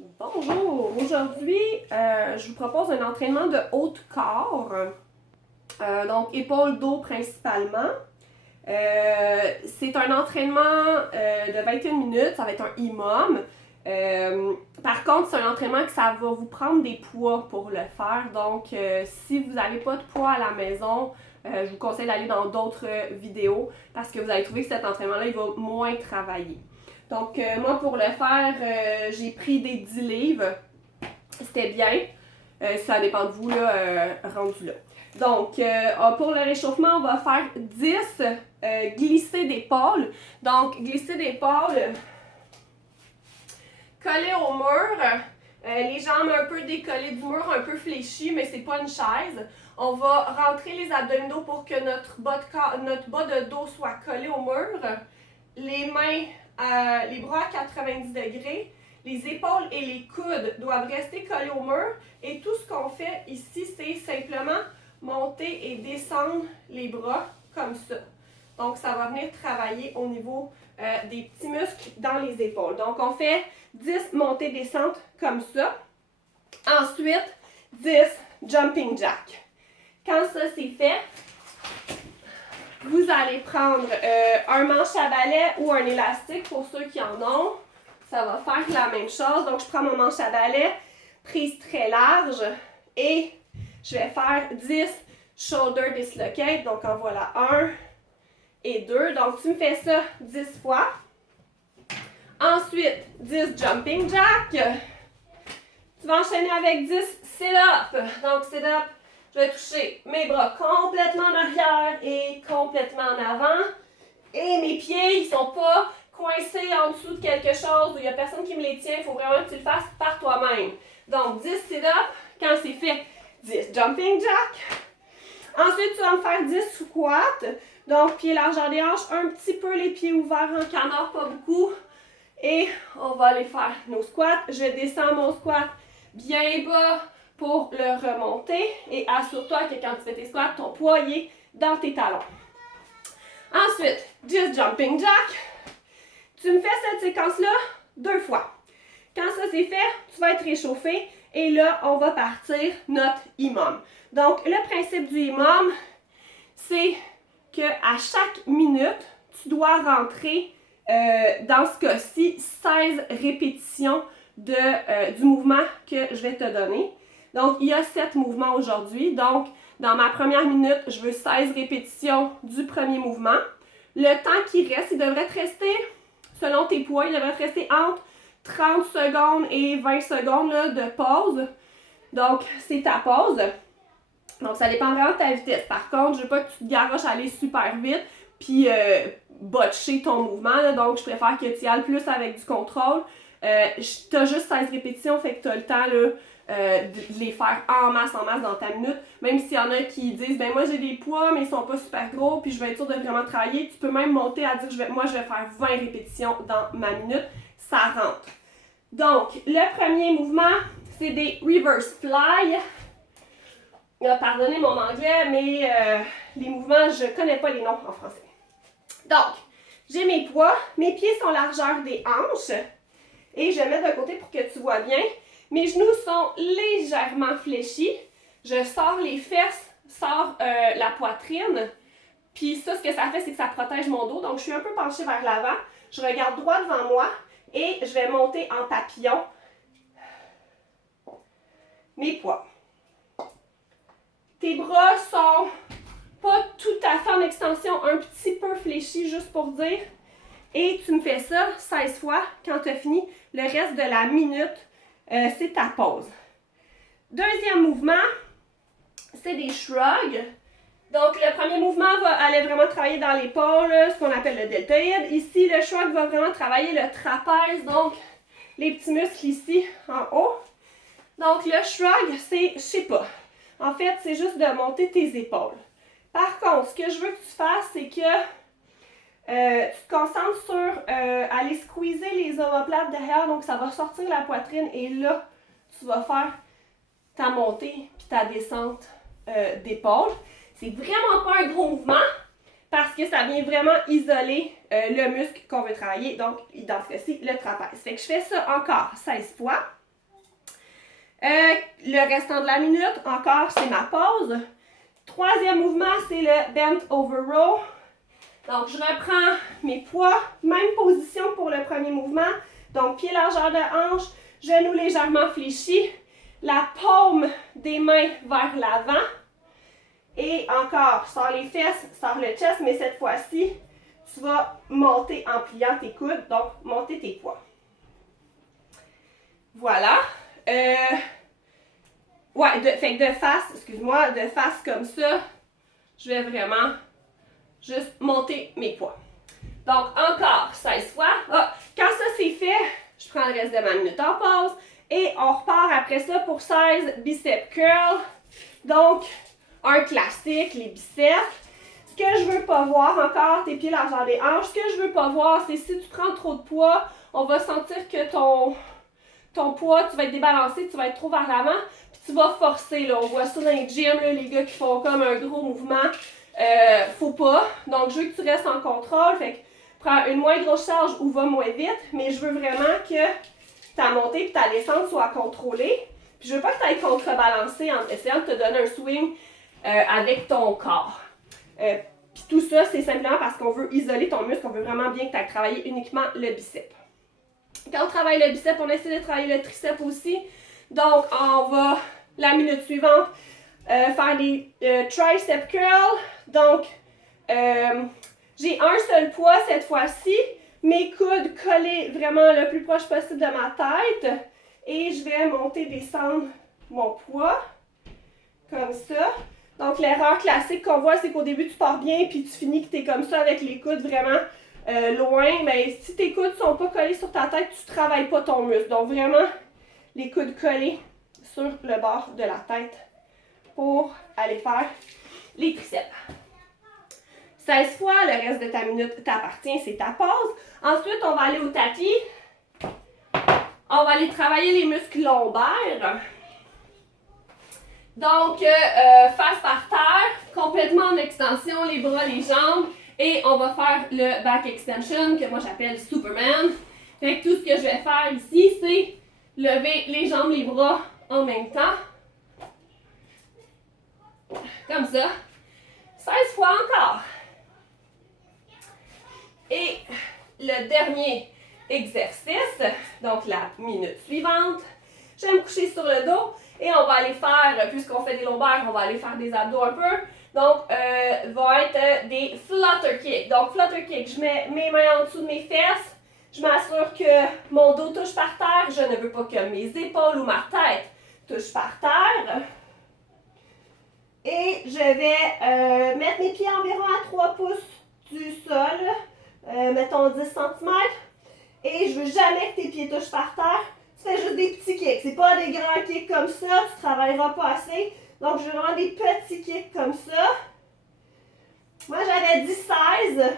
Bonjour! Aujourd'hui, je vous propose un entraînement de haut de corps, donc épaules, dos principalement. C'est un entraînement de 21 minutes, ça va être un EMOM. Par contre, c'est un entraînement que ça va vous prendre des poids pour le faire. Donc, si vous n'avez pas de poids à la maison, je vous conseille d'aller dans d'autres vidéos parce que vous allez trouver que cet entraînement-là, il va moins travailler. Donc, moi, pour le faire, j'ai pris des 10 livres. C'était bien. Ça dépend de vous, là, rendu là. Donc, pour le réchauffement, on va faire 10 glissés d'épaule. Donc, glisser d'épaule, coller au mur. Les jambes un peu décollées du mur, un peu fléchies, mais c'est pas une chaise. On va rentrer les abdominaux pour que notre bas de dos soit collé au mur. Les mains, les bras à 90 degrés. Les épaules et les coudes doivent rester collés au mur. Et tout ce qu'on fait ici, c'est simplement monter et descendre les bras comme ça. Donc, ça va venir travailler au niveau des petits muscles dans les épaules. Donc, on fait 10 montées-descentes comme ça. Ensuite, 10 jumping jack. Quand ça c'est fait, vous allez prendre un manche à balai ou un élastique pour ceux qui en ont. Ça va faire la même chose. Donc, je prends mon manche à balai, prise très large, et je vais faire 10 shoulder dislocate. Donc, en voilà 1 et 2. Donc, tu me fais ça 10 fois. Ensuite, 10 jumping jack. Tu vas enchaîner avec 10 sit-up. Donc, sit-up, je vais toucher mes bras complètement en arrière et complètement en avant. Et mes pieds, ils ne sont pas coincés en dessous de quelque chose où il n'y a personne qui me les tient. Il faut vraiment que tu le fasses par toi-même. Donc, 10 sit-up. Quand c'est fait, 10 jumping jack. Ensuite, tu vas me faire 10 squats. Donc, pieds largeur des hanches, un petit peu les pieds ouverts en canard, pas beaucoup. Et on va aller faire nos squats. Je descends mon squat bien bas pour le remonter. Et assure-toi que quand tu fais tes squats, ton poids est dans tes talons. Ensuite, 10 jumping jack. Tu me fais cette séquence-là 2 fois. Quand ça c'est fait, tu vas être réchauffé. Et là, on va partir notre EMOM. Donc, le principe du EMOM, c'est qu'à chaque minute, tu dois rentrer, dans ce cas-ci, 16 répétitions du mouvement que je vais te donner. Donc, il y a 7 mouvements aujourd'hui. Donc, dans ma première minute, je veux 16 répétitions du premier mouvement. Le temps qui reste, il devrait te rester, selon tes poids, il devrait te rester entre 30 secondes et 20 secondes là, de pause. Donc, c'est ta pause. Donc, ça dépend vraiment de ta vitesse. Par contre, je veux pas que tu te garoches à aller super vite puis botcher ton mouvement. Là. Donc, je préfère que tu y ailles plus avec du contrôle. Tu as juste 16 répétitions, fait que tu as le temps là, de les faire en masse dans ta minute. Même s'il y en a qui disent, ben moi j'ai des poids, mais ils sont pas super gros, puis je vais être sûre de vraiment travailler. Tu peux même monter à dire, moi je vais faire 20 répétitions dans ma minute. Ça rentre. Donc, le premier mouvement, c'est des reverse fly. Pardonnez mon anglais, mais les mouvements, je connais pas les noms en français. Donc, j'ai mes poids, mes pieds sont largeur des hanches, et je mets de côté pour que tu vois bien. Mes genoux sont légèrement fléchis. Je sors les fesses, sors la poitrine. Puis ça, ce que ça fait, c'est que ça protège mon dos. Donc, je suis un peu penchée vers l'avant. Je regarde droit devant moi et je vais monter en papillon mes poids. Tes bras sont pas tout à fait en extension, un petit peu fléchis, juste pour dire. Et tu me fais ça 16 fois. Quand tu as fini, le reste de la minute, c'est ta pause. Deuxième mouvement, c'est des shrugs. Donc, le premier mouvement va aller vraiment travailler dans l'épaule, ce qu'on appelle le deltoïde. Ici, le shrug va vraiment travailler le trapèze, donc les petits muscles ici en haut. Donc, le shrug, c'est, je sais pas, en fait, c'est juste de monter tes épaules. Par contre, ce que je veux que tu fasses, c'est que tu te concentres sur aller squeezer les omoplates derrière, donc ça va sortir la poitrine et là, tu vas faire ta montée puis ta descente d'épaule. C'est vraiment pas un gros mouvement parce que ça vient vraiment isoler le muscle qu'on veut travailler, donc dans ce cas-ci, le trapèze. Fait que je fais ça encore 16 fois. Le restant de la minute, encore, c'est ma pause. Troisième mouvement, c'est le bent over row. Donc, je reprends mes poids, même position pour le premier mouvement. Donc, pied largeur de hanche, genoux légèrement fléchis, la paume des mains vers l'avant. Et encore, sors les fesses, sors le chest, mais cette fois-ci, tu vas monter en pliant tes coudes, donc monter tes poids. Voilà. Fait que de face, excuse-moi, de face comme ça, je vais vraiment juste monter mes poids. Donc, encore 16 fois. Ah, quand ça c'est fait, je prends le reste de ma minute en pause et on repart après ça pour 16 biceps curls. Donc, un classique, les biceps. Ce que je veux pas voir encore, tes pieds largeur des hanches, ce que je veux pas voir, c'est si tu prends trop de poids, on va sentir que ton poids, tu vas être débalancé, tu vas être trop vers l'avant, puis tu vas forcer, là. On voit ça dans les gyms, là, les gars qui font comme un gros mouvement. Faut pas. Donc, je veux que tu restes en contrôle. Fait que prends une moins grosse charge ou va moins vite, mais je veux vraiment que ta montée et ta descente soient contrôlées. Puis je veux pas que tu ailles contrebalancer en essayant de te donner un swing avec ton corps. Puis tout ça, c'est simplement parce qu'on veut isoler ton muscle, on veut vraiment bien que tu ailles travailler uniquement le bicep. Quand on travaille le bicep, on essaie de travailler le tricep aussi. Donc, on va, la minute suivante, faire des tricep curls. Donc, j'ai un seul poids cette fois-ci. Mes coudes collés vraiment le plus proche possible de ma tête. Et je vais monter, descendre mon poids. Comme ça. Donc, l'erreur classique qu'on voit, c'est qu'au début, tu pars bien, puis tu finis que tu es comme ça avec les coudes vraiment loin. Mais si tes coudes ne sont pas collés sur ta tête, tu ne travailles pas ton muscle. Donc, vraiment, les coudes collés sur le bord de la tête pour aller faire les triceps. 16 fois, le reste de ta minute t'appartient, c'est ta pause. Ensuite, on va aller au tapis. On va aller travailler les muscles lombaires. Donc, face par terre, complètement en extension, les bras, les jambes. Et on va faire le back extension, que moi j'appelle Superman. Fait que tout ce que je vais faire ici, c'est lever les jambes, les bras en même temps. Comme ça. 16 fois encore. Et le dernier exercice, donc la minute suivante, je vais me coucher sur le dos et on va aller faire, puisqu'on fait des lombaires, on va aller faire des abdos un peu. Donc, va être des flutter kicks. Donc, flutter kick, je mets mes mains en dessous de mes fesses. Je m'assure que mon dos touche par terre. Je ne veux pas que mes épaules ou ma tête touchent par terre. Et je vais mettre mes pieds environ à 3 pouces du sol. Mettons 10 cm. Et je veux jamais que tes pieds touchent par terre. Tu fais juste des petits kicks. C'est pas des grands kicks comme ça. Tu ne travailleras pas assez. Donc, je veux vraiment des petits kicks comme ça. Moi, j'avais dit 16.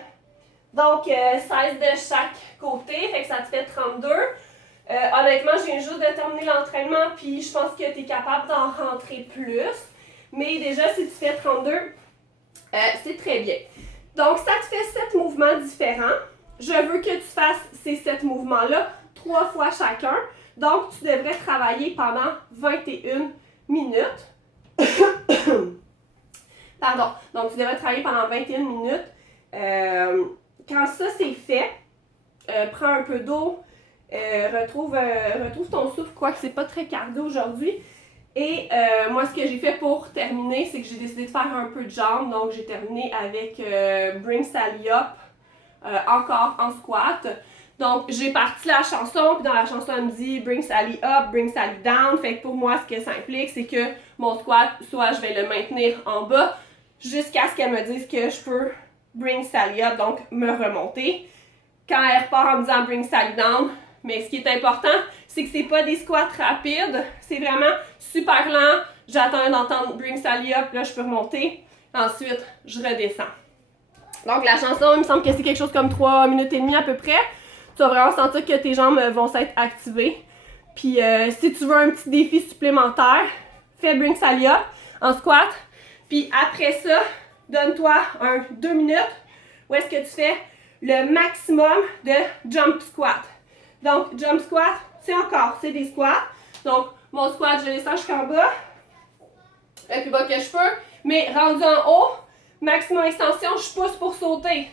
Donc, 16 de chaque côté. Fait que ça te fait 32. Honnêtement, je viens juste de terminer l'entraînement. Puis, je pense que tu es capable d'en rentrer plus. Mais déjà, si tu fais 32, c'est très bien. Donc, ça te fait 7 mouvements différents. Je veux que tu fasses ces 7 mouvements-là 3 fois chacun. Donc, tu devrais travailler pendant 21 minutes. Pardon. Donc, tu devrais travailler pendant 21 minutes. Quand ça, c'est fait, prends un peu d'eau, retrouve ton souffle, quoique c'est pas très cardio aujourd'hui. Et moi, ce que j'ai fait pour terminer, c'est que j'ai décidé de faire un peu de jambes. Donc, j'ai terminé avec Bring Sally Up, encore en squat. Donc, j'ai parti la chanson, puis dans la chanson, elle me dit Bring Sally Up, Bring Sally Down. Fait que pour moi, ce que ça implique, c'est que mon squat, soit je vais le maintenir en bas jusqu'à ce qu'elle me dise que je peux Bring Sally Up, donc me remonter. Quand elle repart en me disant Bring Sally Down, mais ce qui est important, c'est que c'est pas des squats rapides, c'est vraiment super lent. J'attends d'entendre Bring Sally Up, là je peux remonter. Ensuite, je redescends. Donc la chanson, il me semble que c'est quelque chose comme 3 minutes et demie à peu près. Tu vas vraiment sentir que tes jambes vont s'être activées. Puis si tu veux un petit défi supplémentaire, fais Bring Sally Up en squat. Puis après ça, donne-toi un 2 minutes où est-ce que tu fais le maximum de jump squat. Donc, jump squat, c'est des squats. Donc, mon squat, je descends jusqu'en bas. Le plus bas que je peux. Mais rendu en haut, maximum extension, je pousse pour sauter.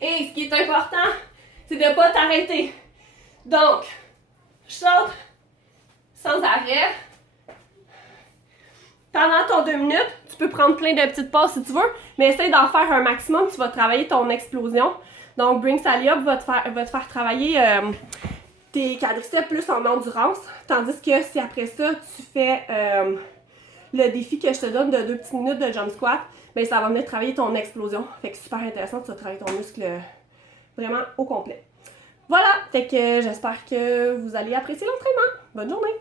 Et ce qui est important, c'est de ne pas t'arrêter. Donc, je saute sans arrêt. Pendant ton 2 minutes, tu peux prendre plein de petites pauses si tu veux, mais essaye d'en faire un maximum, tu vas travailler ton explosion. Donc, Bring Sally Up va te faire travailler tes quadriceps plus en endurance, tandis que si après ça, tu fais le défi que je te donne de 2 petites minutes de jump squat, bien, ça va venir travailler ton explosion. Fait que super intéressant, tu vas travailler ton muscle vraiment au complet. Voilà, fait que j'espère que vous allez apprécier l'entraînement. Bonne journée!